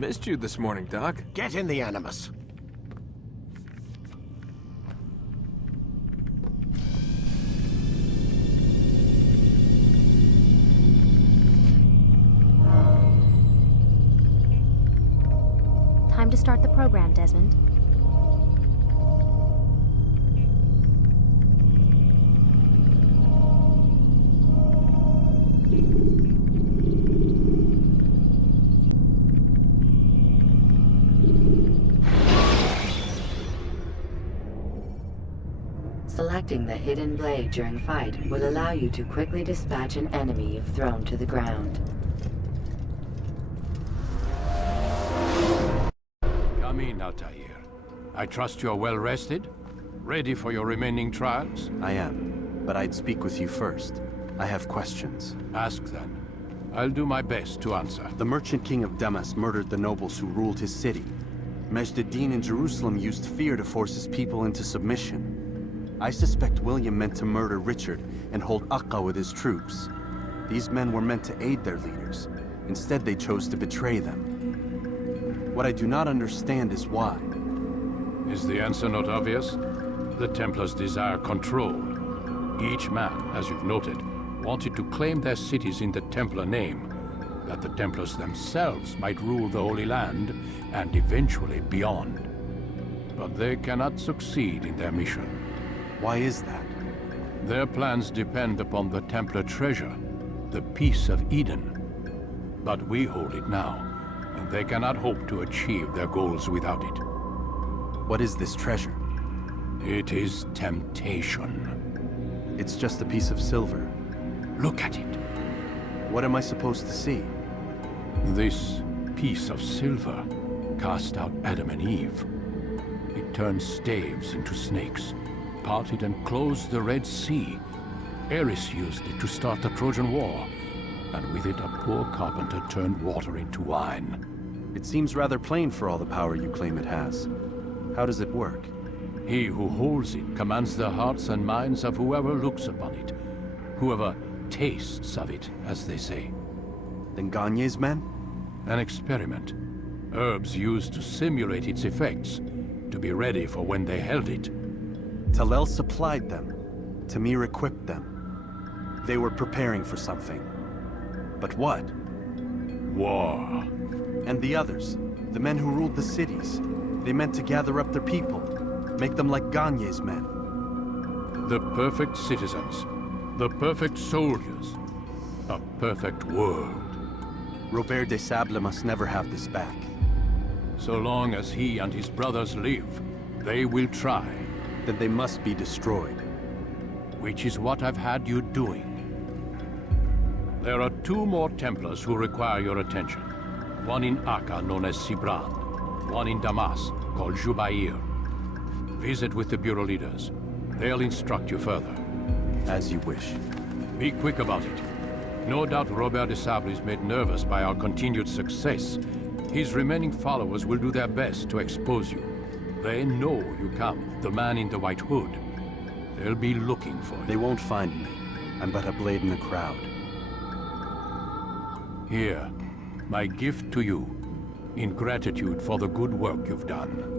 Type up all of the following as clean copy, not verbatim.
Missed you this morning, Doc. Get in the Animus. Time to start the program, Desmond. Selecting the hidden blade during fight will allow you to quickly dispatch an enemy if thrown to the ground. Come in, Altair. I trust you're well rested? Ready for your remaining trials? I am, but I'd speak with you first. I have questions. Ask then. I'll do my best to answer. The merchant king of Damascus murdered the nobles who ruled his city. Majd-ad-Din in Jerusalem used fear to force his people into submission. I suspect William meant to murder Richard and hold Akka with his troops. These men were meant to aid their leaders. Instead, they chose to betray them. What I do not understand is why. Is the answer not obvious? The Templars desire control. Each man, as you've noted, wanted to claim their cities in the Templar name, that the Templars themselves might rule the Holy Land and eventually beyond. But they cannot succeed in their mission. Why is that? Their plans depend upon the Templar treasure, the Peace of Eden. But we hold it now, and they cannot hope to achieve their goals without it. What is this treasure? It is temptation. It's just a piece of silver. Look at it. What am I supposed to see? This piece of silver cast out Adam and Eve. It turned staves into snakes, parted and closed the Red Sea. Eris used it to start the Trojan War, and with it a poor carpenter turned water into wine. It seems rather plain for all the power you claim it has. How does it work? He who holds it commands the hearts and minds of whoever looks upon it, whoever tastes of it, as they say. Then Gagne's men? An experiment. Herbs used to simulate its effects, to be ready for when they held it. Talel supplied them. Tamir equipped them. They were preparing for something. But what? War. And the others, the men who ruled the cities, they meant to gather up their people, make them like Gagne's men. The perfect citizens, the perfect soldiers, a perfect world. Robert de Sable must never have this back. So long as he and his brothers live, they will try. Then they must be destroyed. Which is what I've had you doing. There are 2 more Templars who require your attention. One in Akka, known as Sibran. One in Damascus, called Jubair. Visit with the Bureau leaders. They'll instruct you further. As you wish. Be quick about it. No doubt Robert de Sable is made nervous by our continued success. His remaining followers will do their best to expose you. They know you come, the man in the white hood. They'll be looking for you. They won't find me. I'm but a blade in the crowd. Here, my gift to you, in gratitude for the good work you've done.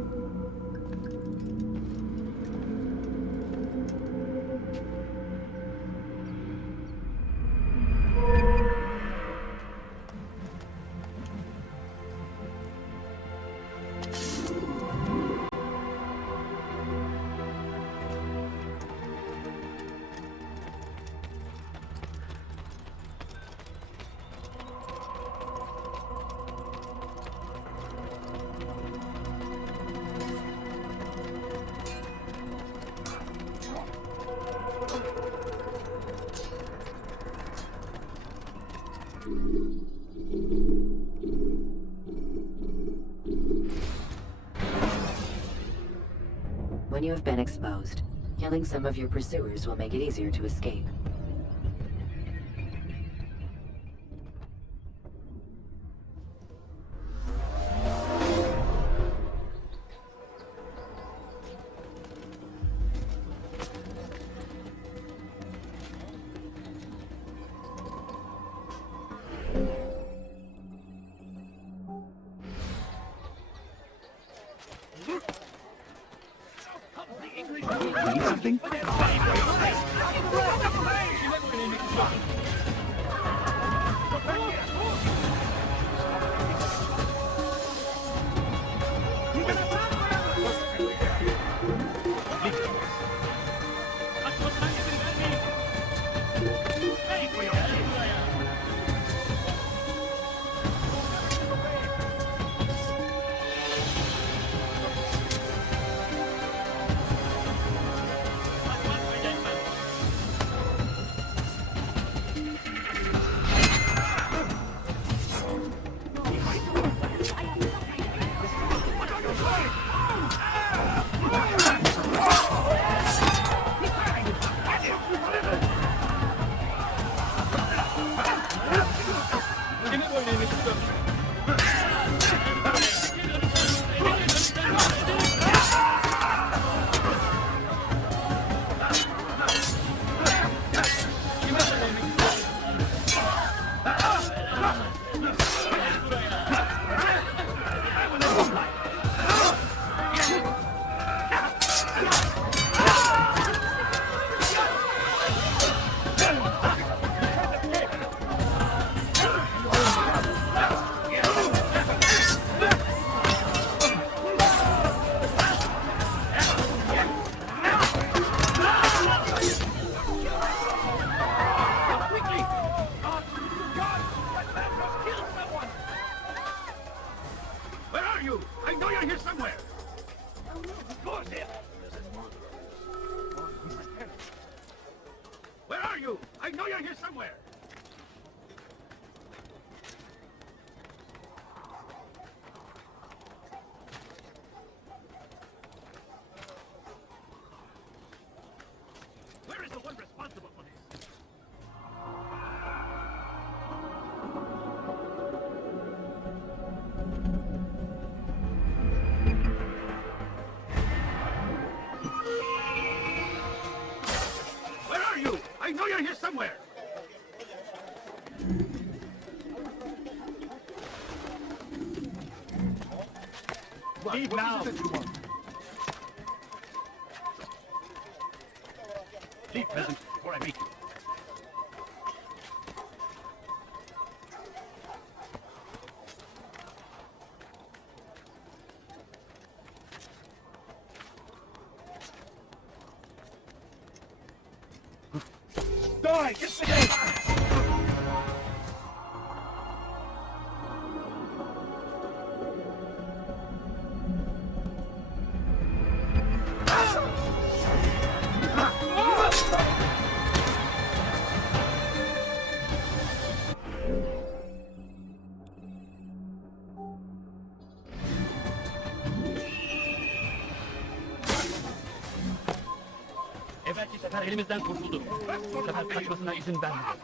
When you have been exposed, killing some of your pursuers will make it easier to escape. nothing. Leave now! Leave, peasant, before I meet you. Die! Get the gate! Evvelki sefer elimizden kurtuldu. Bu sefer kaçmasına izin vermeyeceğiz.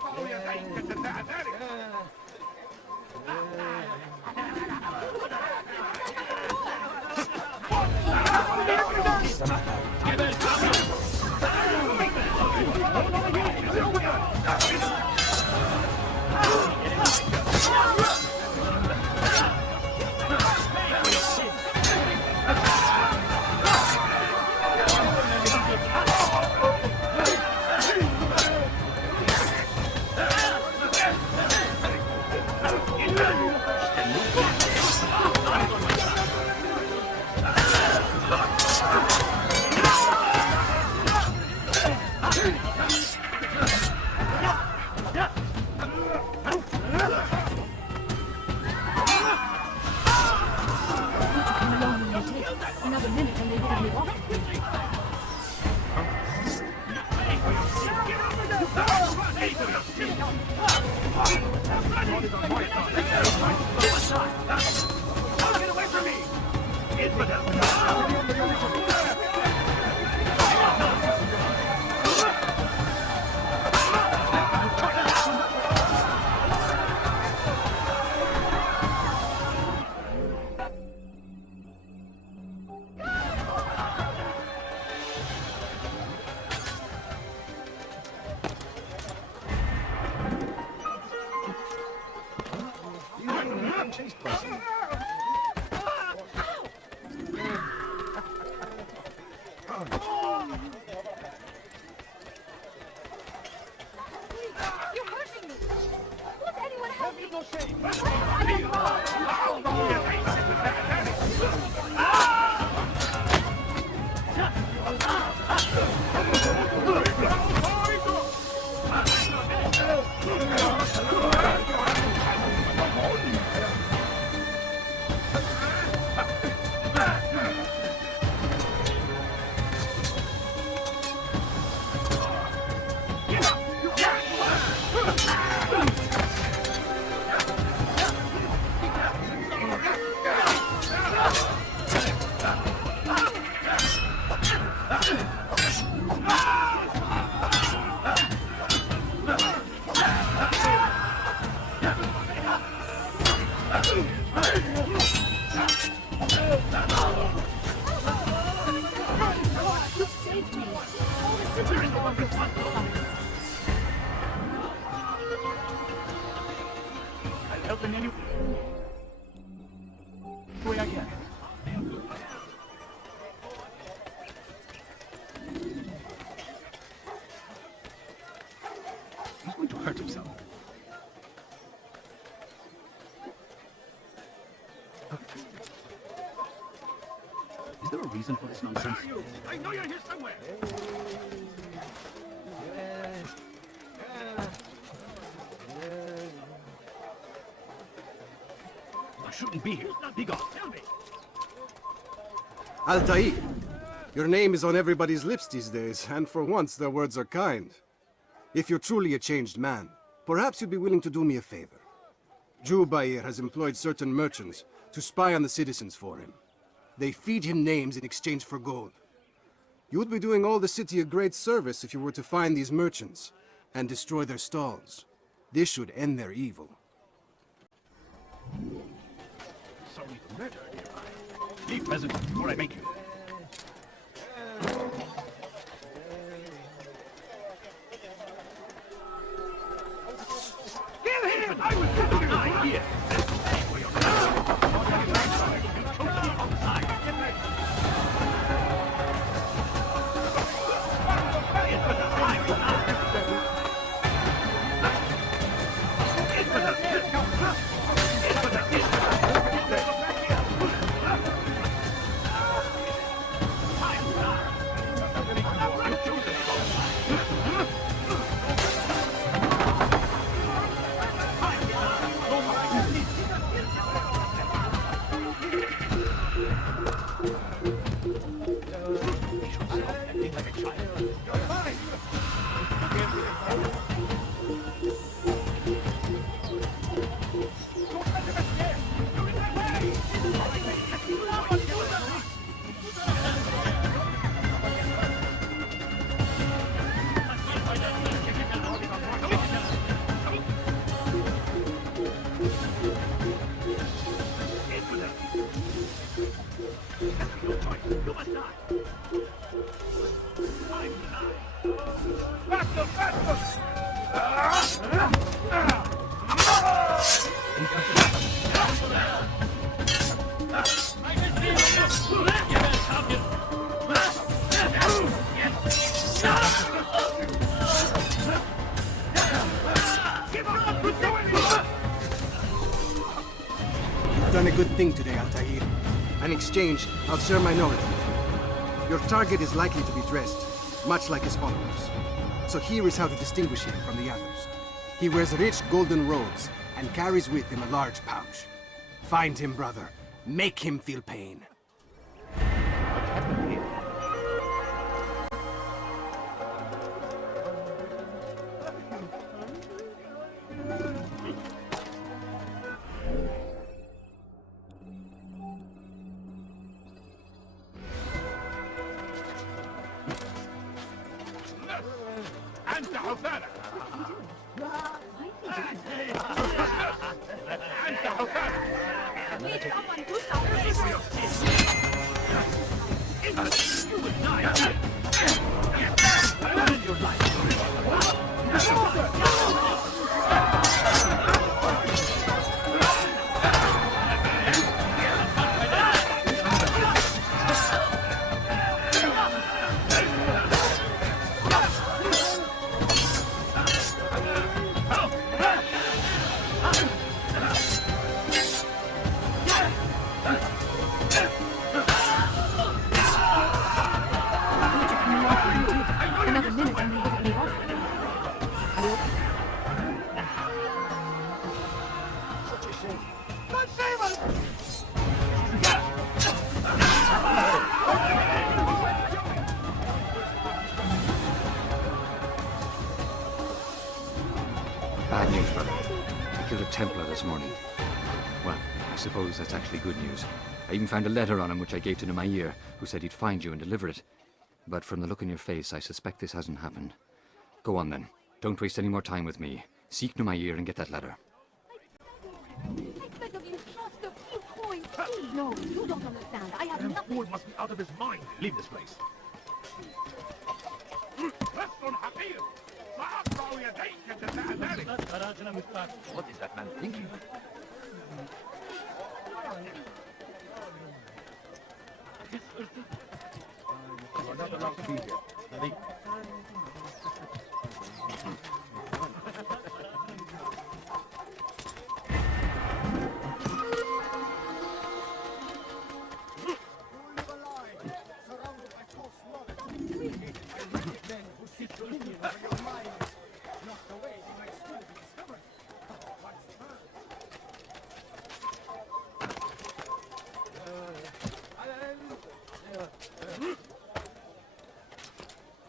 Another minute and they would have moved off. Get away from me! Infidel! help in any way I can. He's going to hurt himself. Is there a reason for this nonsense? I know you're here somewhere! I shouldn't be here. Be gone. Tell me. Altair, your name is on everybody's lips these days, and for once their words are kind. If you're truly a changed man, perhaps you'd be willing to do me a favor. Jubair has employed certain merchants to spy on the citizens for him. They feed him names in exchange for gold. You would be doing all the city a great service if you were to find these merchants and destroy their stalls. This should end their evil. Sorry for murder, nearby. Leave peasant before I make you. Kill him! I will put an idea! Done a good thing today, Altair. In exchange, I'll share my knowledge with you. Your target is likely to be dressed, much like his followers. So here is how to distinguish him from the others. He wears rich golden robes and carries with him a large pouch. Find him, brother. Make him feel pain. Bad news, brother. I killed a Templar this morning. Well, I suppose that's actually good news. I even found a letter on him which I gave to Jubair, who said he'd find you and deliver it. But from the look in your face, I suspect this hasn't happened. Go on then. Don't waste any more time with me. Seek Jubair and get that letter. I beg of you, just a few coins, please. No, you don't understand. I have nothing. Fool must be out of his mind. Leave this place. What is that man thinking?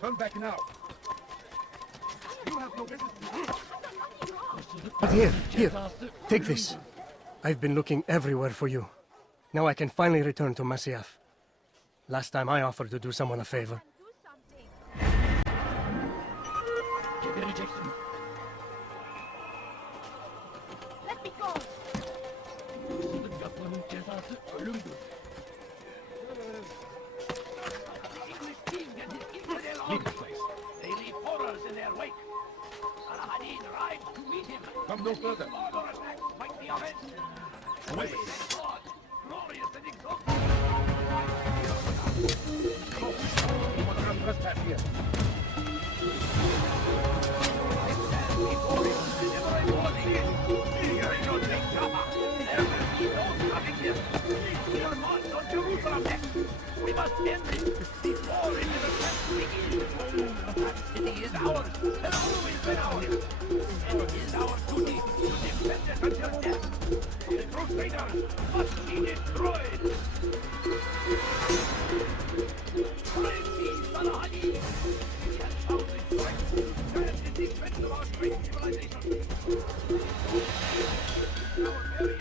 Turn back now. You have no business. But here, take this. I've been looking everywhere for you. Now I can finally return to Masyaf. Last time I offered to do someone a favor. Gebereceksin. Let me go. Hırsızlık yapmanın cezası ölümdür. Leave this place. They leave horrors in their wake. Al-Hadid rides to meet him. Come no further. Might be of it. Away. Glorious and exalted. You must not trespass here. We must end this before into the begins. That city is ours, and always been ours. It is our duty to defend it until death. The Crusaders must be destroyed. Praise ye, Al-Hadid. He has found his strength to stand in defense of our great civilization. Our very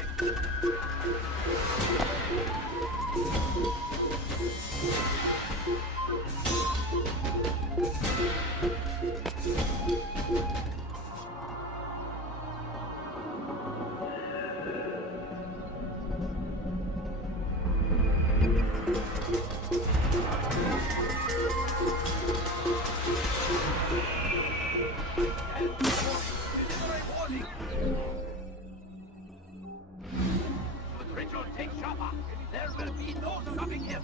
Richard, take Jaffa. There will be no stopping him.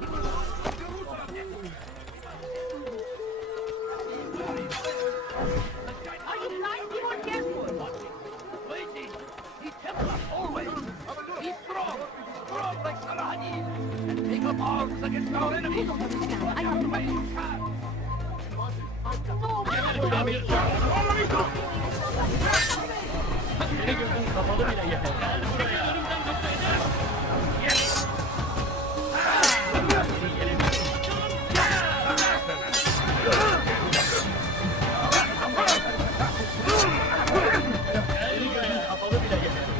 He will march to Jerusalem next. Are you blind? Be more careful. Waiting. He tempts us always. Be strong. Strong like Al-Hadid. And take up arms against our enemies. I have Way you can. Seni gözün kapalı bile yeter. Seni ölümden yoksa eder. Yes. Seni gözün kapalı bile yeter.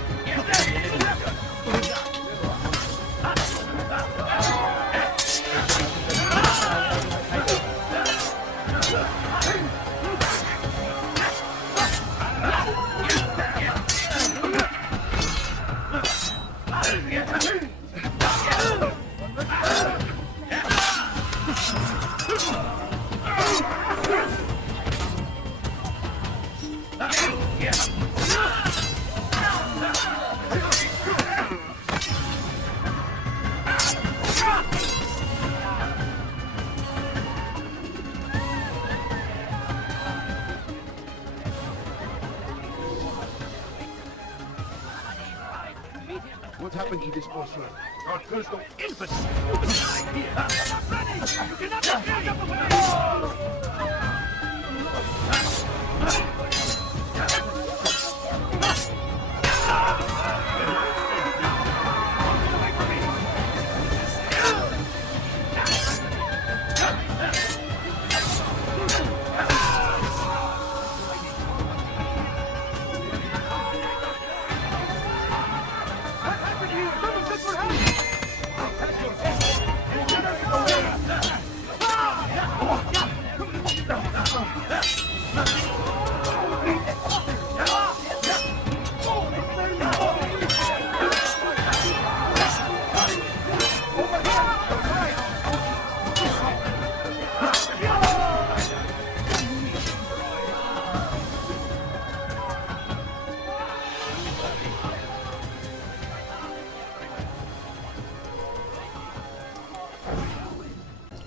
What happened to this poor son? Our first of infants! You cannot stand up the way!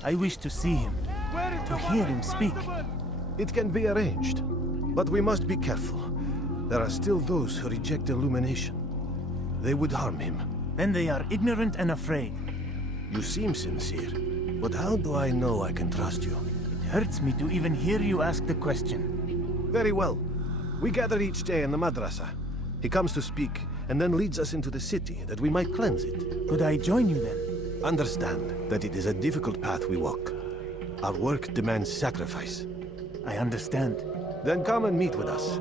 I wish to see him, to hear him speak. It can be arranged, but we must be careful. There are still those who reject illumination. They would harm him. Then they are ignorant and afraid. You seem sincere, but how do I know I can trust you? It hurts me to even hear you ask the question. Very well. We gather each day in the madrasa. He comes to speak, and then leads us into the city, that we might cleanse it. Could I join you then? Understand that it is a difficult path we walk. Our work demands sacrifice. I understand. Then come and meet with us.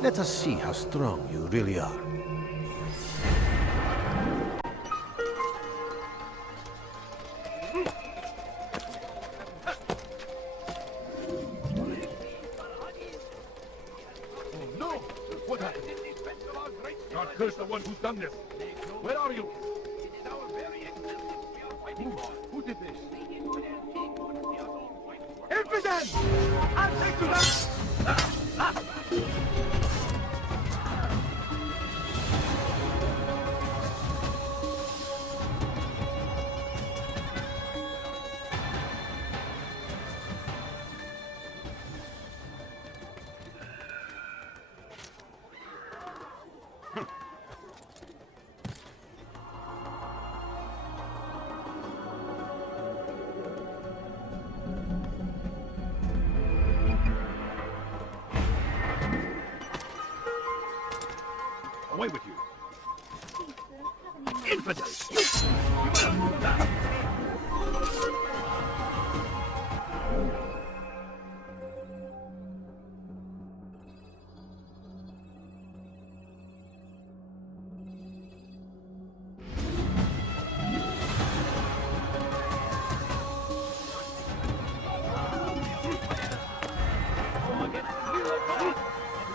Let us see how strong you really are. God curse the one who's done this. Where are you? Who did this? Infidel! I'll take you back! Away with you! Infidels!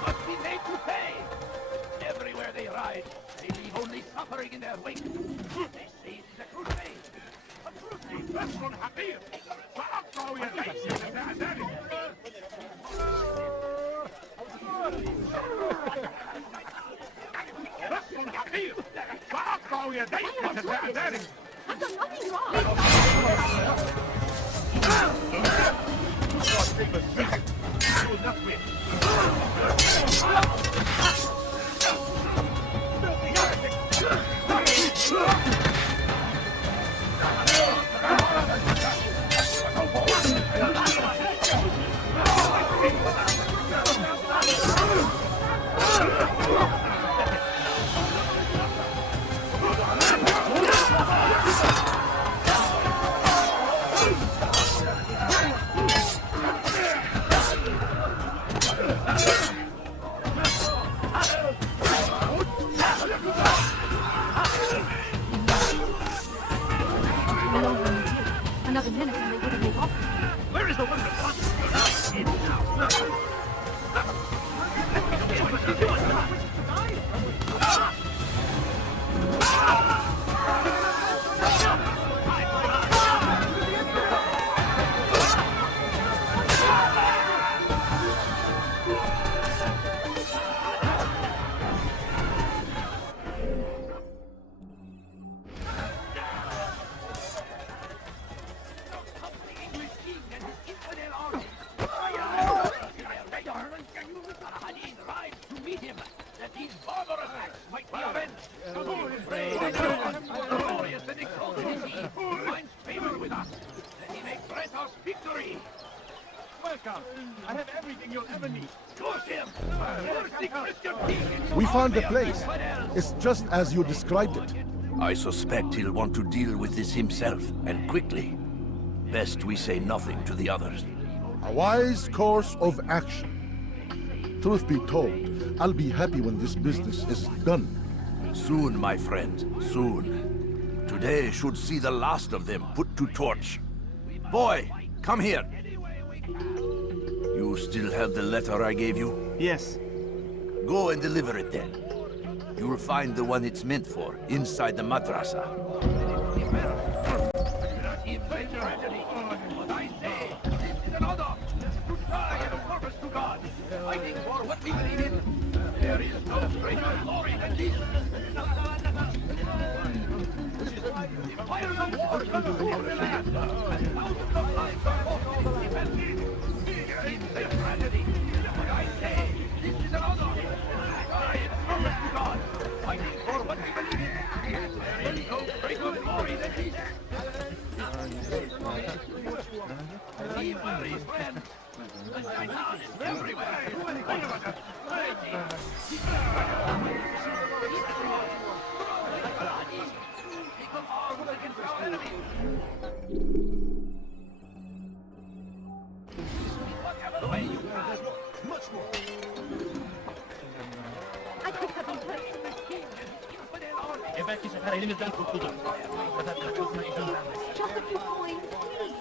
Must be made to pay! Everywhere they ride, they leave only suffering in their wake. They say it is a crusade. A crusade! That's not happy! I've done nothing wrong. Another minute and they would have made off. Where is the one that wants us? In now. I have everything you'll ever need. We found the place. It's just as you described it. I suspect he'll want to deal with this himself, and quickly. Best we say nothing to the others. A wise course of action. Truth be told, I'll be happy when this business is done. Soon, my friend, soon. Today should see the last of them put to torch. Boy, come here. You still have the letter I gave you? Yes. Go and deliver it then. You'll find the one it's meant for inside the madrasa. Fighting for what we believe in. There is no greater glory than evvelki sefer elimizden kurtuldu. Bu sefer kaçmasına izin vermeyiz. Just a few coins, please.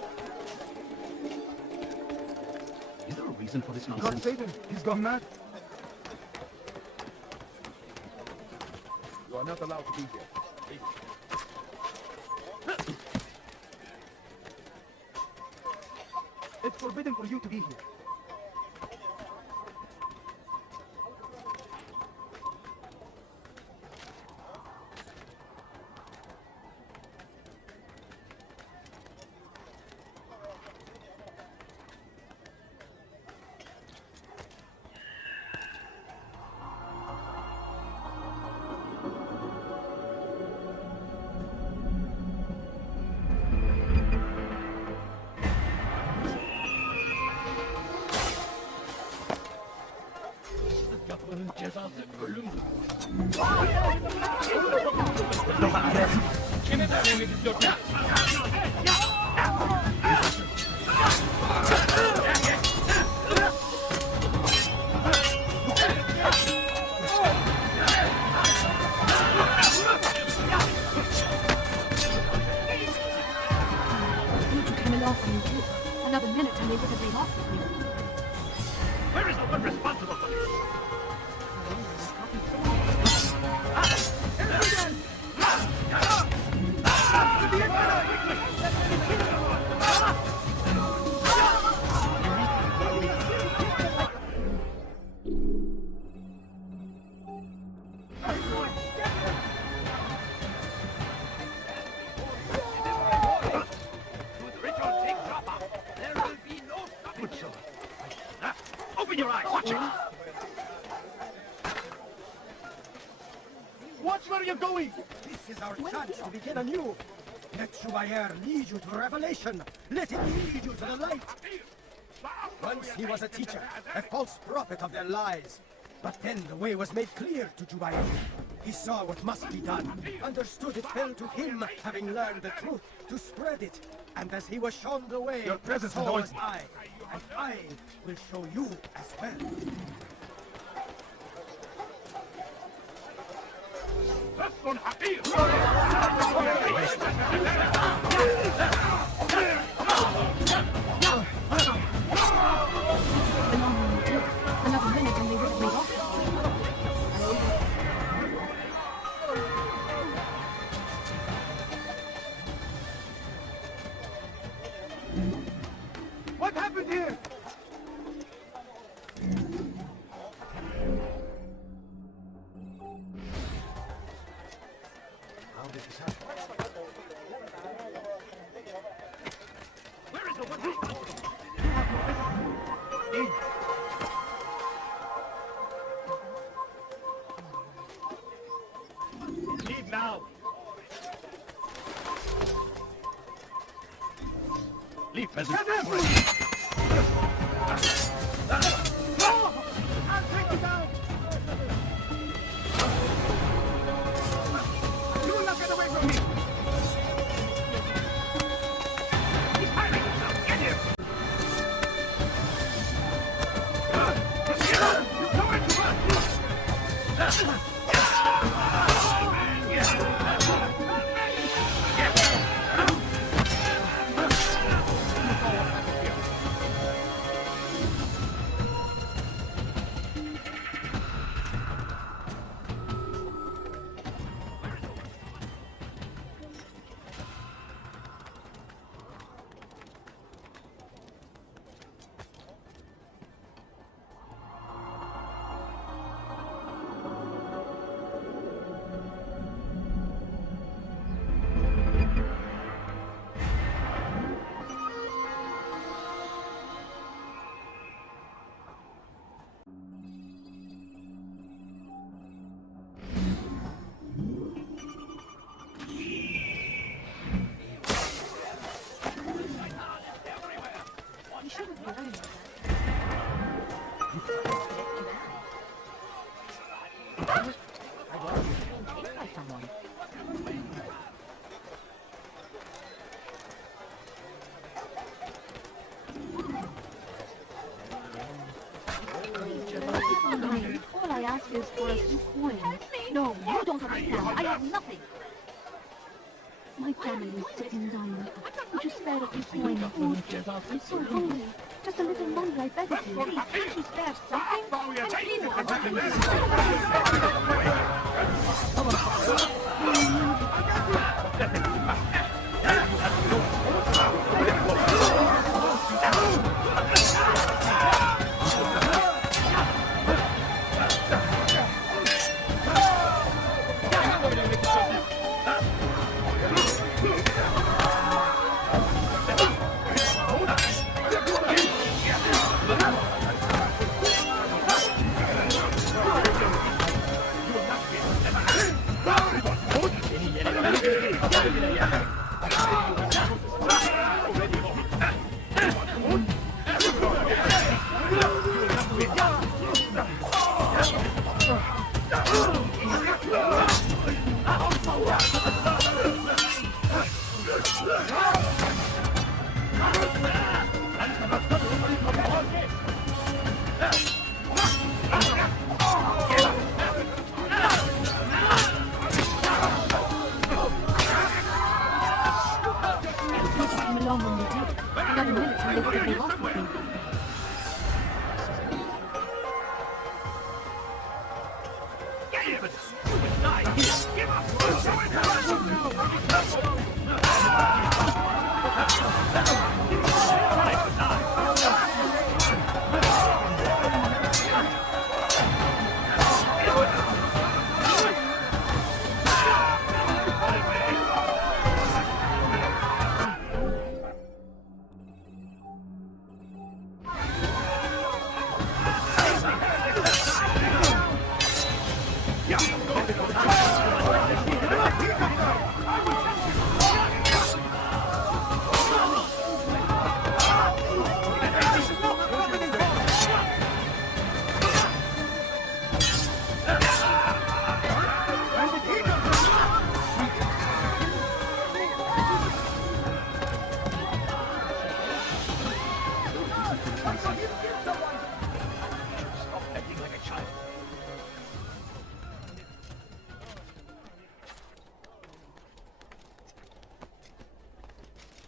Is there a reason for this God nonsense? save him! He's gone mad! You are not allowed to be here. It's forbidden for you to be here. Yapmanın cezası ölümdür. Kime vermek istiyorsun? Need you came along from you too. Another minute and they would have been off with you. Where is the one responsible for this? Open your eyes! Watch it! Watch where you're going! This is our chance to begin anew. Let Jubair lead you to revelation. Let him lead you to the light. Once he was a teacher, a false prophet of their lies. But then the way was made clear to Jubair. He saw what must be done, understood it fell to him, having learned the truth, to spread it. And as he was shown the way, Your presence so anoints was I. And I will show you as well. Desmond Another minute and they would have been off. What happened here? How did this happen? Where is the one responsible? Leave now! Leave, peasant! I'll take you down! You will not get away from me! He's hiding himself! Get him! You're going to run! All I ask is for a few coins. No, you don't understand. I have nothing. My family is sick and dying. Would you spare a few coins? I'm so hungry. Just a little money, I beg of you. Can't you spare something?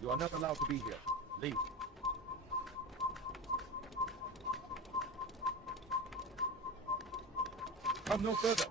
You are not allowed to be here. Leave. Come no further.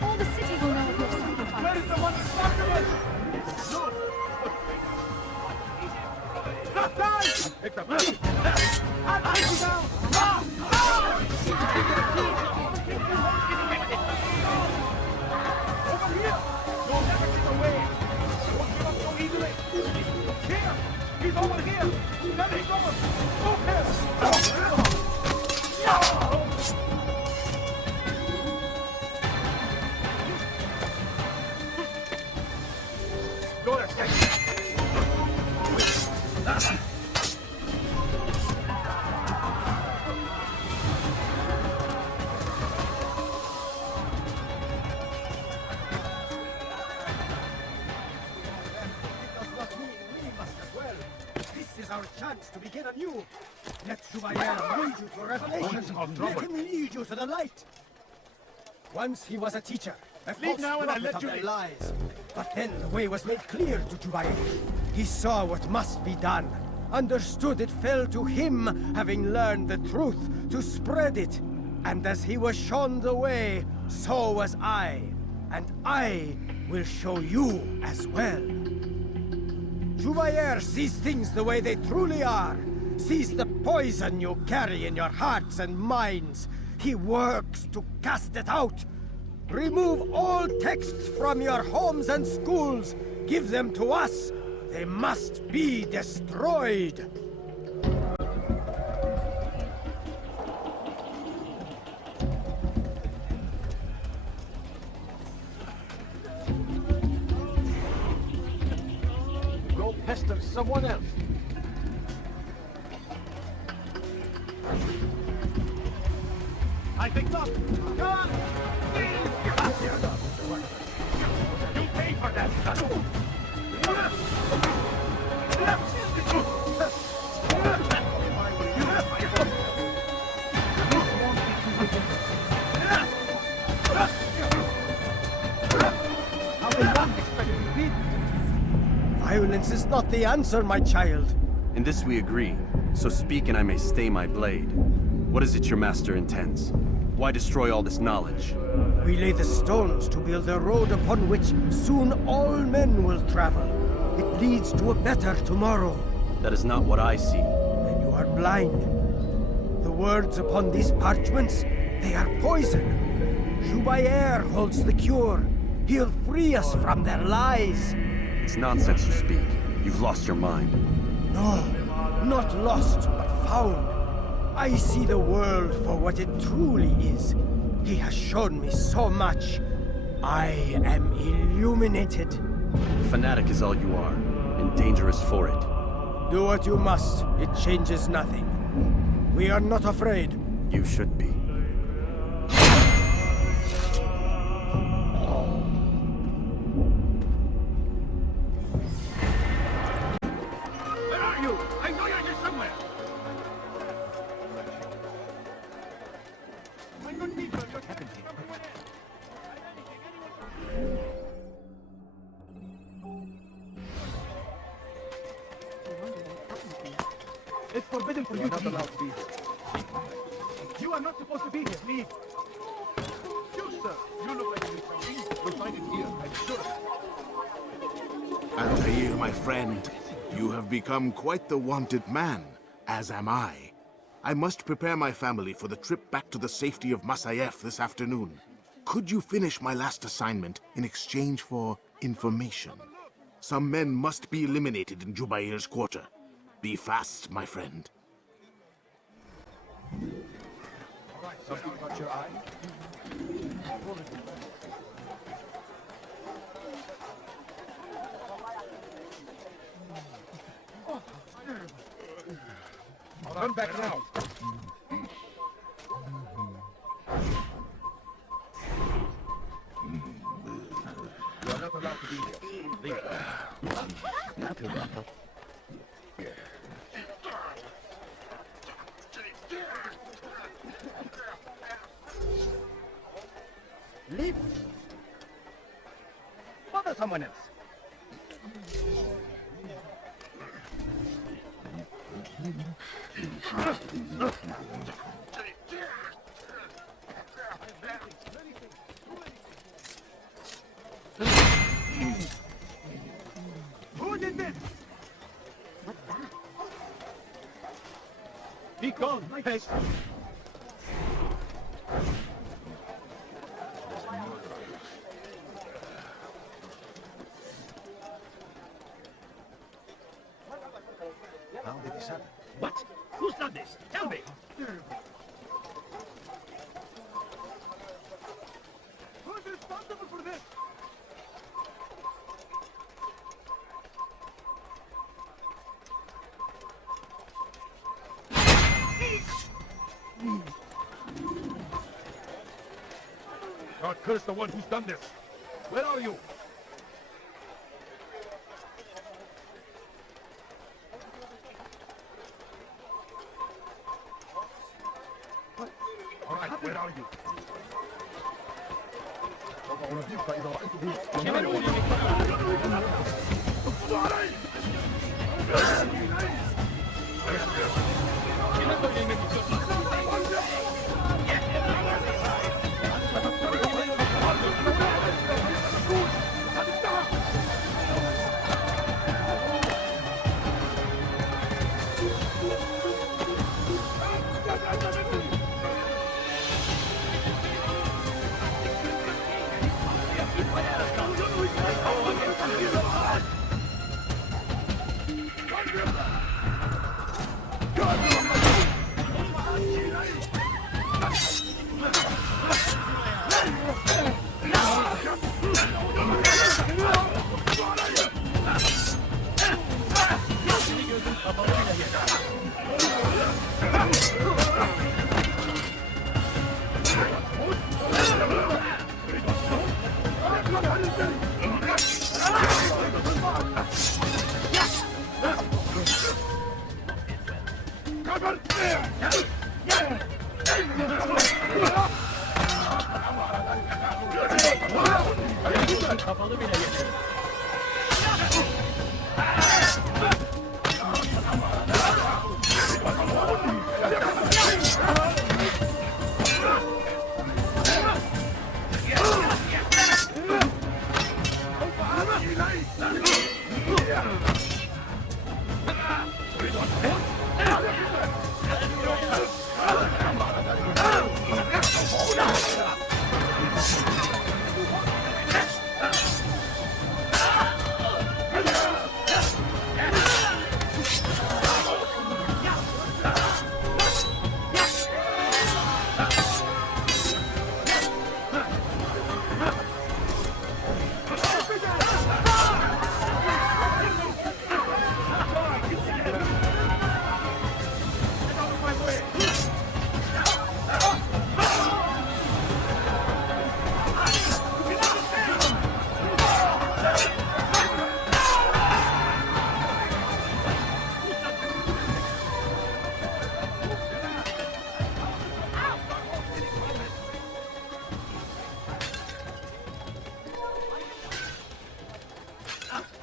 All the city will know of your sacrifice. Where is the one Pick up. I'll take you down. Over here. You'll never get away. Don't give up so easily. Here. He's over here. There he goes. Okay. Go there, Skaggy. Our chance to begin anew. Let Jubair lead you to revelation. Let him lead you to the light. Once he was a teacher, a false prophet of their lies. But then the way was made clear to Jubair. He saw what must be done, understood it fell to him, having learned the truth, to spread it. And as he was shown the way, so was I. And I will show you as well. Jubair sees things the way they truly are, sees the poison you carry in your hearts and minds. He works to cast it out. Remove all texts from your homes and schools. Give them to us. They must be destroyed. Pester someone else. I think not. Come! You pay for that, son. How will one expect to beat? Violence is not the answer, my child. In this we agree, so speak and I may stay my blade. What is it your master intends? Why destroy all this knowledge? We lay the stones to build a road upon which soon all men will travel. It leads to a better tomorrow. That is not what I see. Then you are blind. The words upon these parchments, they are poison. Jubair holds the cure. He'll free us from their lies. It's nonsense you speak. You've lost your mind. No, not lost, but found. I see the world for what it truly is. He has shown me so much. I am illuminated. A fanatic is all you are, and dangerous for it. Do what you must. It changes nothing. We are not afraid. You should be. Where are you? I know you're here somewhere. My good people, what happened here? It's forbidden for you to be here. You are not supposed to be here. Leave. You, sir. You look like you need something. You'll find it here, I'm sure. Altair, my friend, you have become quite the wanted man, as am I. I must prepare my family for the trip back to the safety of Masayef this afternoon. Could you finish my last assignment in exchange for information? Some men must be eliminated in Jubair's quarter. Be fast, my friend. Something about your eye? Come back now. You are not allowed to be here. Leave. Leave. Bother someone else. Who did this? What's that? Be gone, pig! How did this happen? What? Who's done this? Tell me! Who's responsible for this? God curse the one who's done this! Where are you? All right, where are you?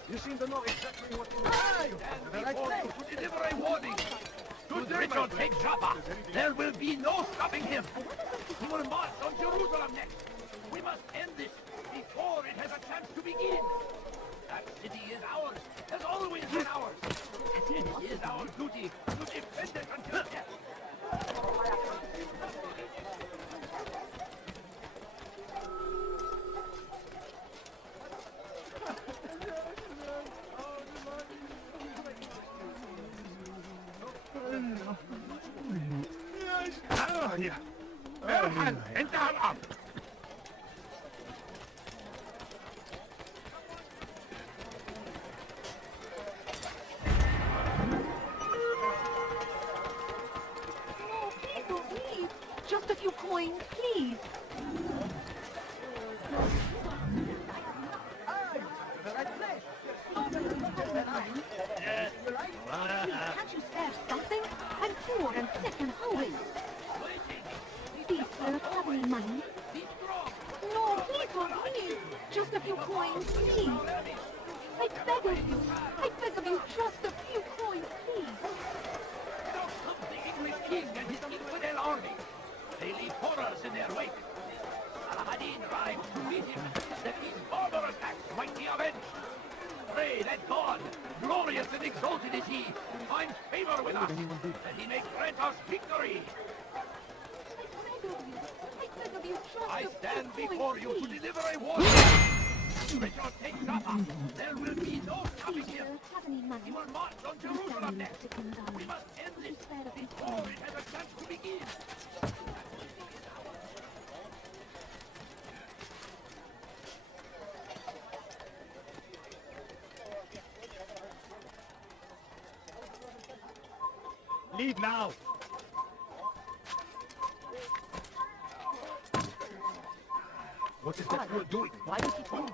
You seem to know exactly what to do. Stand before you to deliver a warning. Should Richard take Joppa, there will be no stopping him. He will march on Jerusalem next. We must end this before it has a chance to begin. That city is ours, has always been ours. It is our duty to defend it until death. Erhan, انتهى الأمر. No, please don't leave. Just a few coins, please. Can't you spare something? I'm poor and sick and hungry. Please, sir, have any money? No, please don't leave. Just a few coins, please. I beg of you. I beg of you, just a few coins, please. with us, and he may grant us victory. I stand before you to deliver a warning. Richard takes Jaffa. There will be no stopping him. He will march on Jerusalem next. We must end this before it has a chance to begin. Leave now! What is that you're doing? Why did you move?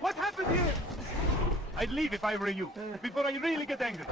What happened here? I'd leave if I were you, before I really get angry.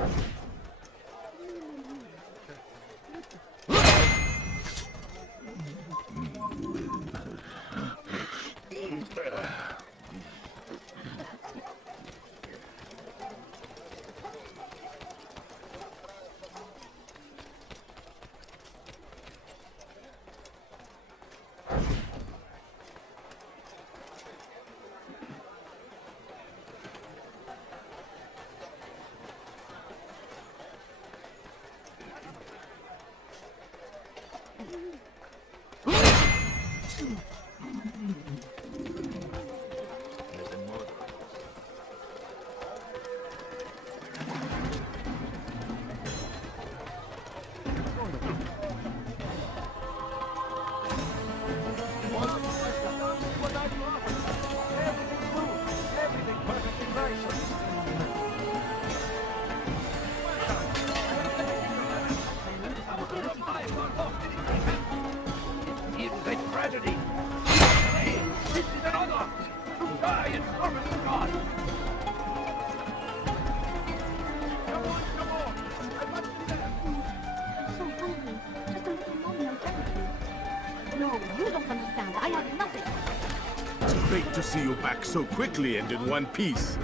Great to see you back so quickly and in one piece.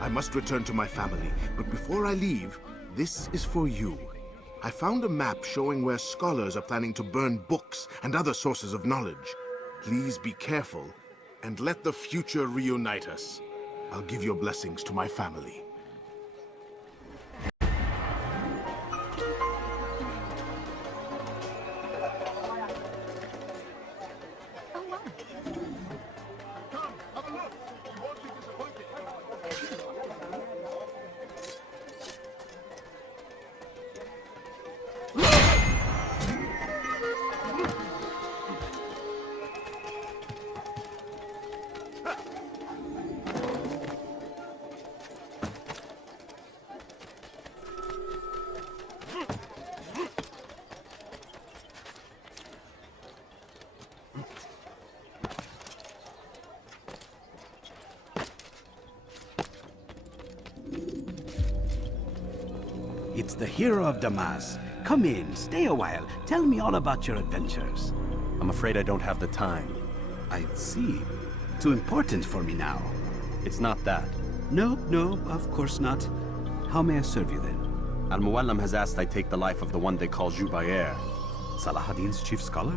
I must return to my family, but before I leave, this is for you. I found a map showing where scholars are planning to burn books and other sources of knowledge. Please be careful, and let the future reunite us. I'll give your blessings to my family. It's the hero of Damascus. Come in, stay a while. Tell me all about your adventures. I'm afraid I don't have the time. I see. Too important for me now. It's not that. No, of course not. How may I serve you then? Al-Muallim has asked I take the life of the one they call Jubair. Salahadin's chief scholar?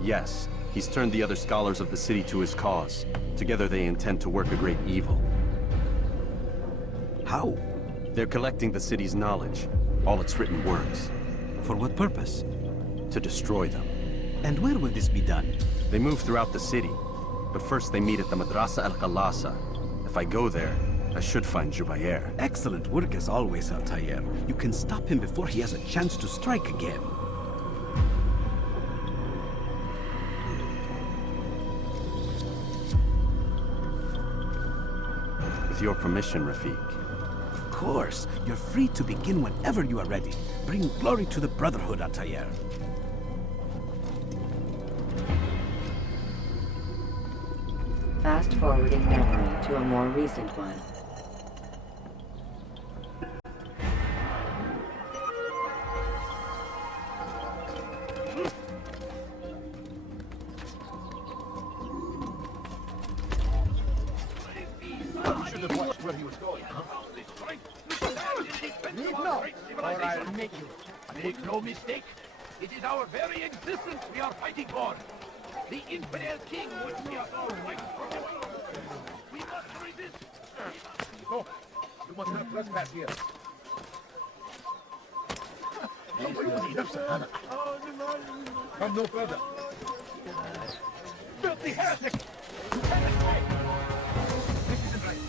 Yes. He's turned the other scholars of the city to his cause. Together they intend to work a great evil. How? They're collecting the city's knowledge. All its written works. For what purpose? To destroy them. And where will this be done? They move throughout the city. But first they meet at the Madrasa al-Khalasa. If I go there, I should find Jubair. Excellent work as always, Altair. You can stop him before he has a chance to strike again. With your permission, Rafiq. Of course. You're free to begin whenever you are ready. Bring glory to the Brotherhood, Altair. Fast-forwarding memory to a more recent one. You should have watched where he was going, huh? Need not, or I'll make you. Make no mistake. It is our very existence we are fighting for. The infidel king would see us all fighting for him. We must resist. No, you must not trespass here. Come no further. Filthy heretic! You cannot fight! This isn't right.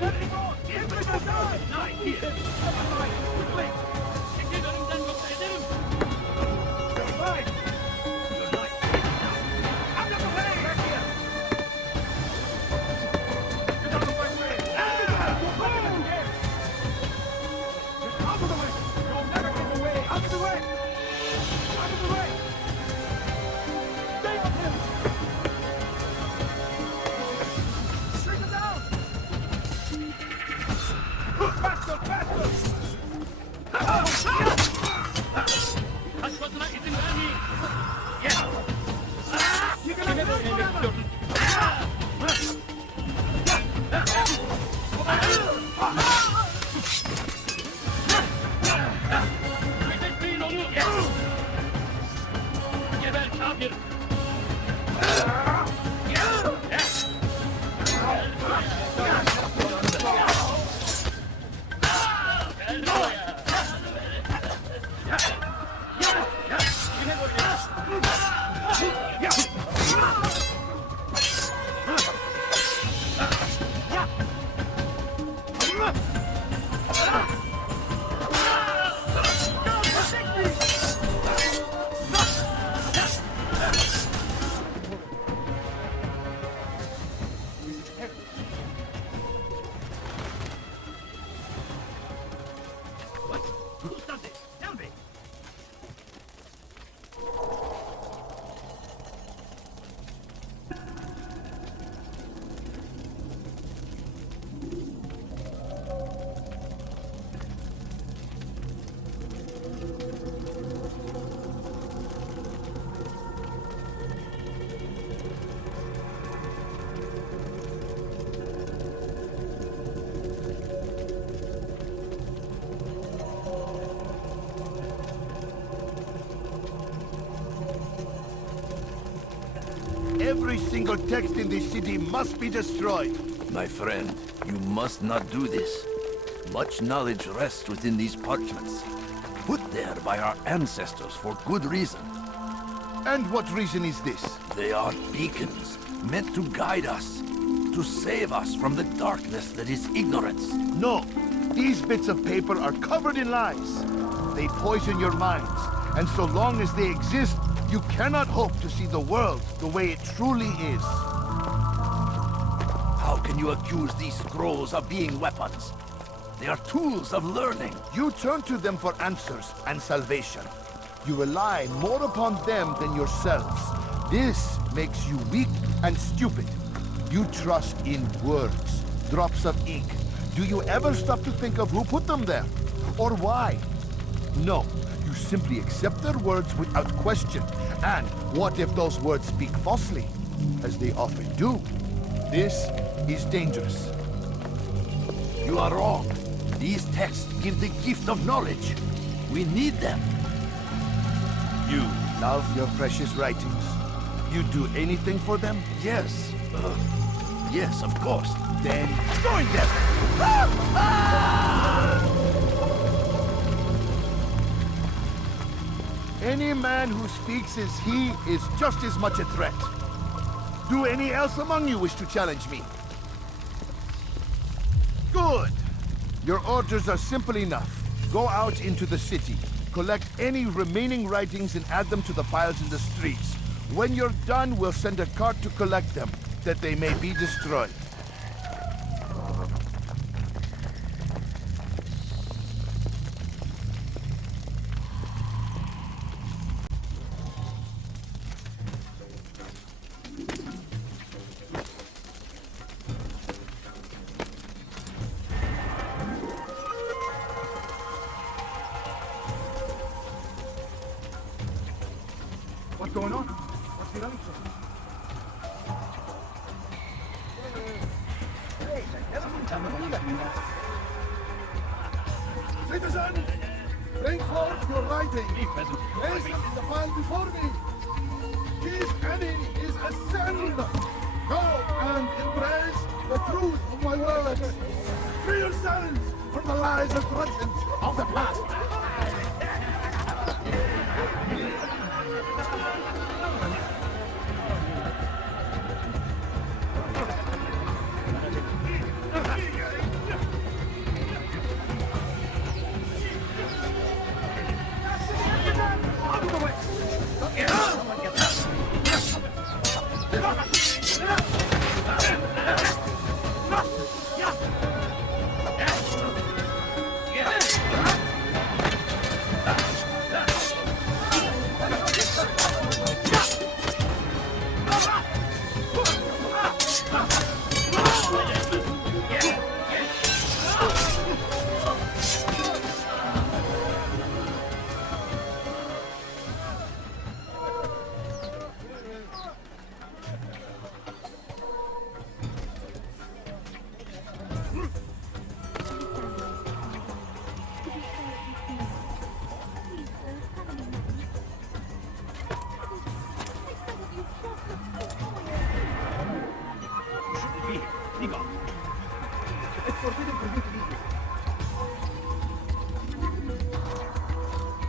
Let it go! Everyone die! Die here! Quickly! Çekil önümden yoksa ederim! You're fine! You're not. Out of the way! Back here! Get out of my way! Get out of the way! You'll never get away! Out of the way! Out of the way! Stay with him! Shoot him down! Faster! Faster! Kaçmasına izin vermeyin. You're gonna live forever! Kaybetmeyin onu. Geber kafir. Who does this? Tell me! Every single text in this city must be destroyed. My friend, you must not do this. Much knowledge rests within these parchments, put there by our ancestors for good reason. And what reason is this? They are beacons, meant to guide us, to save us from the darkness that is ignorance. No, these bits of paper are covered in lies. They poison your minds, and so long as they exist, you cannot hope to see the world the way it truly is. How can you accuse these scrolls of being weapons? They are tools of learning. You turn to them for answers and salvation. You rely more upon them than yourselves. This makes you weak and stupid. You trust in words, drops of ink. Do you ever stop to think of who put them there? Or why? No, you simply accept their words without question. And what if those words speak falsely? As they often do. This is dangerous. You are wrong. These texts give the gift of knowledge. We need them. You love your precious writings. You'd do anything for them? Yes. Yes, of course. Then join them! Any man who speaks as he is just as much a threat. Do any else among you wish to challenge me? Good! Your orders are simple enough. Go out into the city, collect any remaining writings and add them to the piles in the streets. When you're done, we'll send a cart to collect them, that they may be destroyed. What's going on? What's the answer? Hey, Citizens, bring forth your writing. Place it in the pile before me. His enemy is ascended. Go and embrace the truth of my words. Free yourselves from the lies and traditions of the past.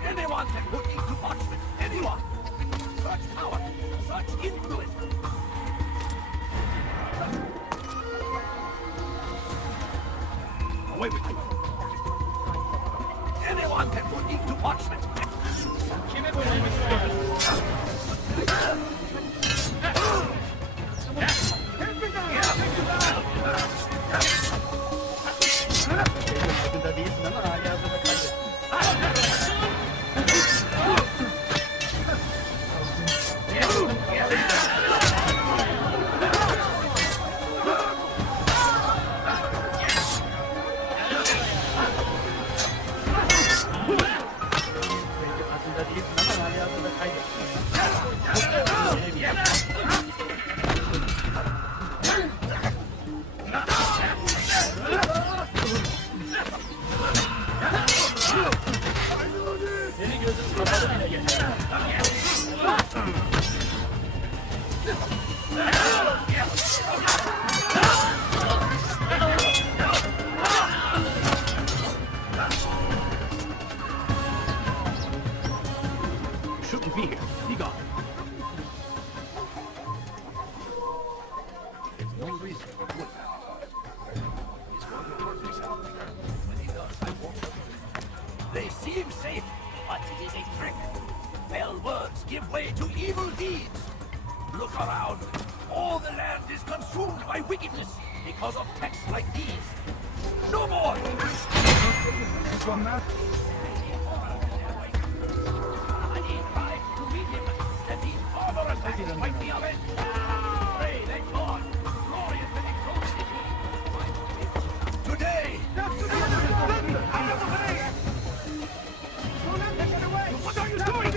Anyone can put into parchment. Anyone! Such power, such influence. Away with you. Anyone can put into parchment. Shouldn't be here. Be gone. There's no reason for good. He's going to hurt himself. When he does, I won't. They seem safe, but it is a trick. Fell words give way to evil deeds. Look around. All the land is consumed by wickedness because of texts like these. No more! Might be of it. Pray that God, glorious and exalted, today. Out of the way! What are you doing?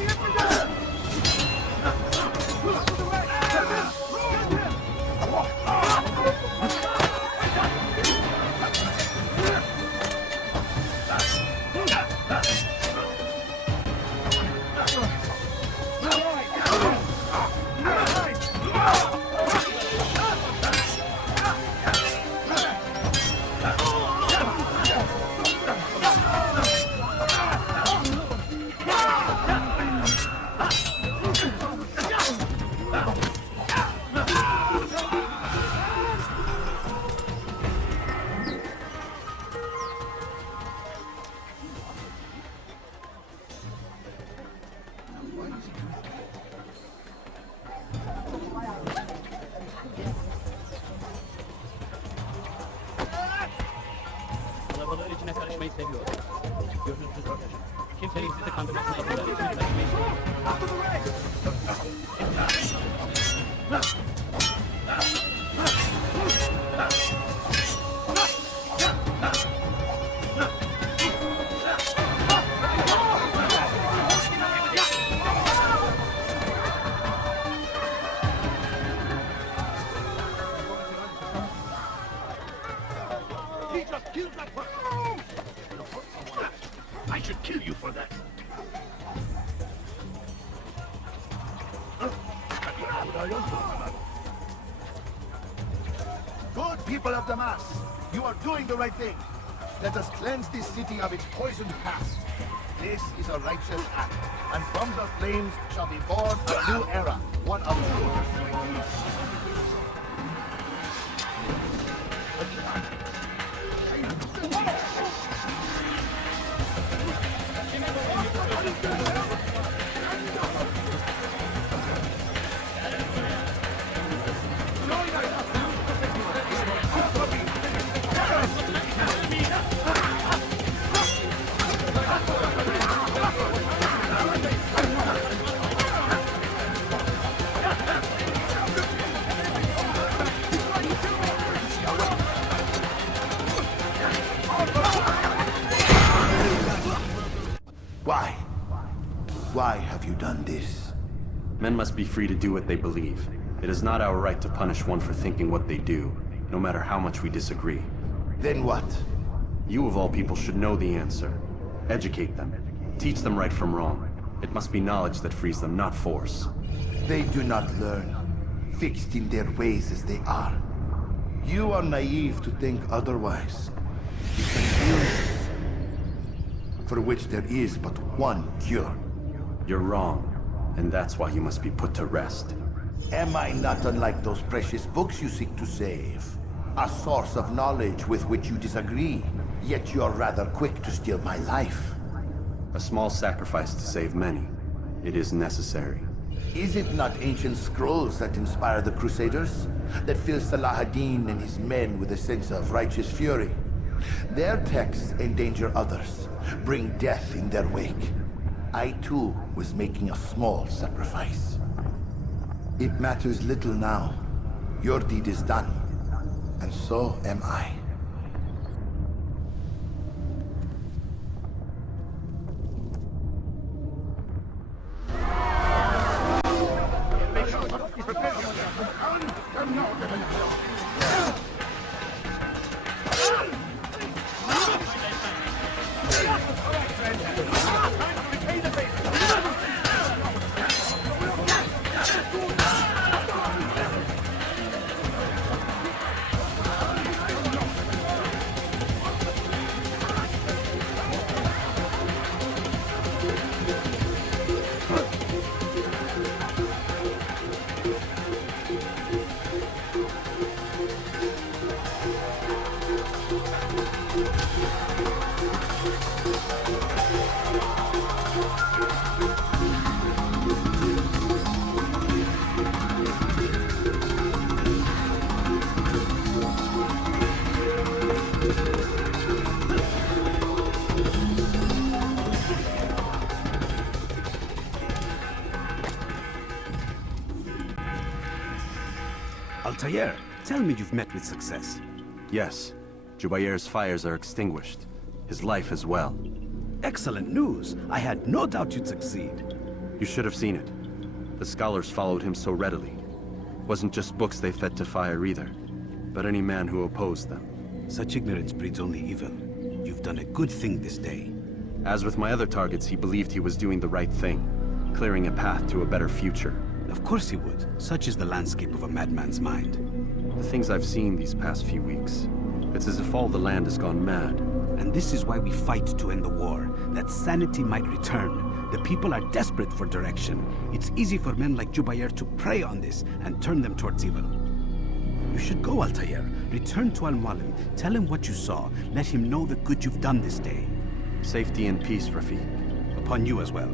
Kalabalığın içine karışmayı seviyor. Görünüşsüz ortacı. Kimsenin sizi kandırmasına izin vermeyin. İçine karışmayı He just killed that person. It'll hurt someone. I should kill you for that. Good people of Damascus, you are doing the right thing. Let us cleanse this city of its poisoned past. This is a righteous act, and from the flames shall be born a new era, one of true. Why? Why have you done this? Men must be free to do what they believe. It is not our right to punish one for thinking what they do, no matter how much we disagree. Then what? You of all people should know the answer. Educate them. Teach them right from wrong. It must be knowledge that frees them, not force. They do not learn, fixed in their ways as they are. You are naive to think otherwise. You confuse, for which there is but one cure. You're wrong, and that's why you must be put to rest. Am I not unlike those precious books you seek to save? A source of knowledge with which you disagree, yet you're rather quick to steal my life. A small sacrifice to save many. It is necessary. Is it not ancient scrolls that inspire the Crusaders? That fill Salah ad-Din and his men with a sense of righteous fury? Their texts endanger others, bring death in their wake. I too was making a small sacrifice. It matters little now. Your deed is done, and so am I. Altair, tell me you've met with success. Yes. Jubair's fires are extinguished. His life as well. Excellent news. I had no doubt you'd succeed. You should have seen it. The scholars followed him so readily. Wasn't just books they fed to fire either, but any man who opposed them. Such ignorance breeds only evil. You've done a good thing this day. As with my other targets, he believed he was doing the right thing, clearing a path to a better future. Of course he would. Such is the landscape of a madman's mind. The things I've seen these past few weeks, it's as if all the land has gone mad. And this is why we fight to end the war, that sanity might return. The people are desperate for direction. It's easy for men like Jubair to prey on this and turn them towards evil. You should go, Altair. Return to Al-Mualim. Tell him what you saw. Let him know the good you've done this day. Safety and peace, Rafiq. Upon you as well.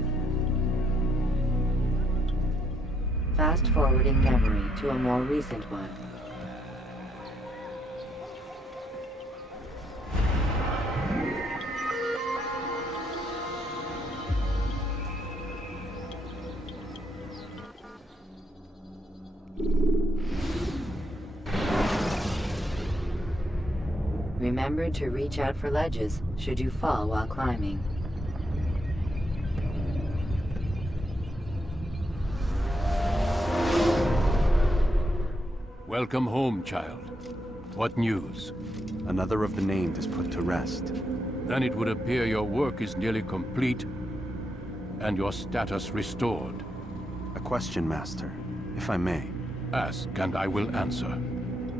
Fast-forwarding memory to a more recent one. Remember to reach out for ledges should you fall while climbing. Welcome home, child. What news? Another of the named is put to rest. then it would appear your work is nearly complete and your status restored. A question, Master, if I may. Ask, and I will answer.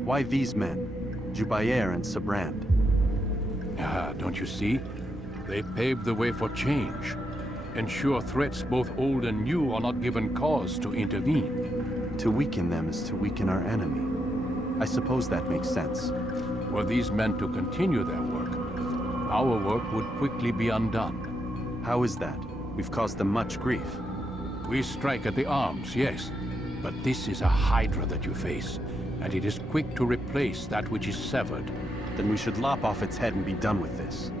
Why these men, Jubair and Sabrand? Ah, don't you see? They paved the way for change. Ensure threats both old and new are not given cause to intervene. To weaken them is to weaken our enemy. I suppose that makes sense. Were these men to continue their work, our work would quickly be undone. How is that? We've caused them much grief. We strike at the arms, yes. But this is a hydra that you face, and it is quick to replace that which is severed. Then we should lop off its head and be done with this.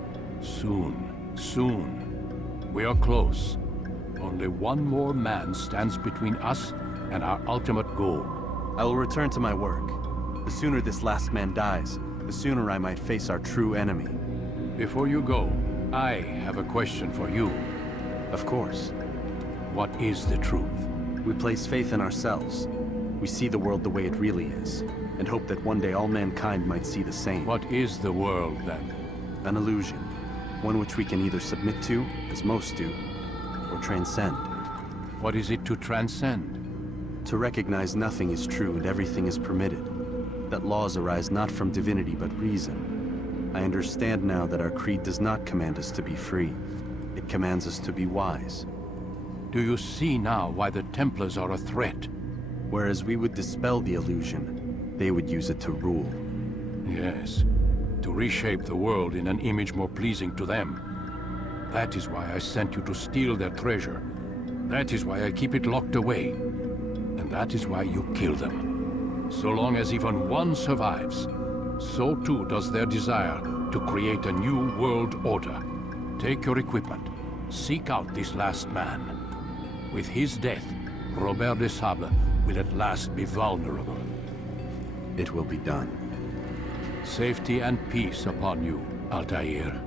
Soon, soon. We are close. Only one more man stands between us and our ultimate goal. I will return to my work. The sooner this last man dies, the sooner I might face our true enemy. Before you go, I have a question for you. Of course. What is the truth? We place faith in ourselves. We see the world the way it really is, and hope that one day all mankind might see the same. What is the world, then? An illusion. One which we can either submit to, as most do, or transcend. What is it to transcend? To recognize nothing is true and everything is permitted. That laws arise not from divinity but reason. I understand now that our creed does not command us to be free. It commands us to be wise. Do you see now why the Templars are a threat? Whereas we would dispel the illusion, they would use it to rule. Yes, to reshape the world in an image more pleasing to them. That is why I sent you to steal their treasure. That is why I keep it locked away. And that is why you kill them. So long as even one survives, so too does their desire to create a new world order. Take your equipment. Seek out this last man. With his death, Robert de Sable will at last be vulnerable. It will be done. Safety and peace upon you, Altair.